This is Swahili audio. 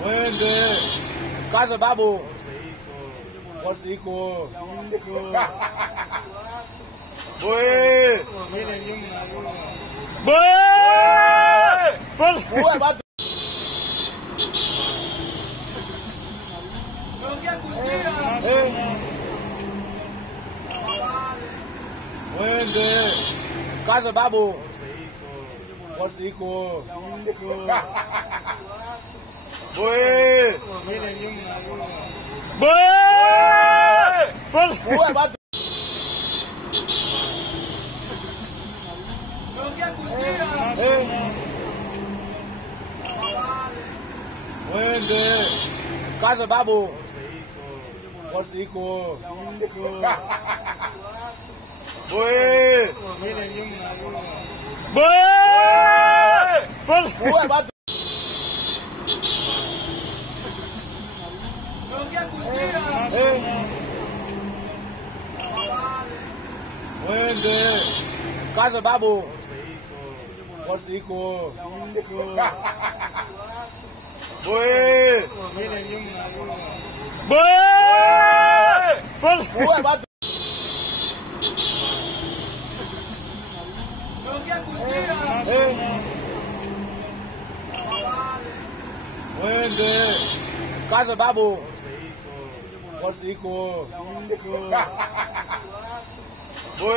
Mwende kaza babu wasiko boy mwende kaza babu wasiko boy mwende kaza babu wasiko boy mwende kaza babu wasiko mwende kaza babu wasiko boy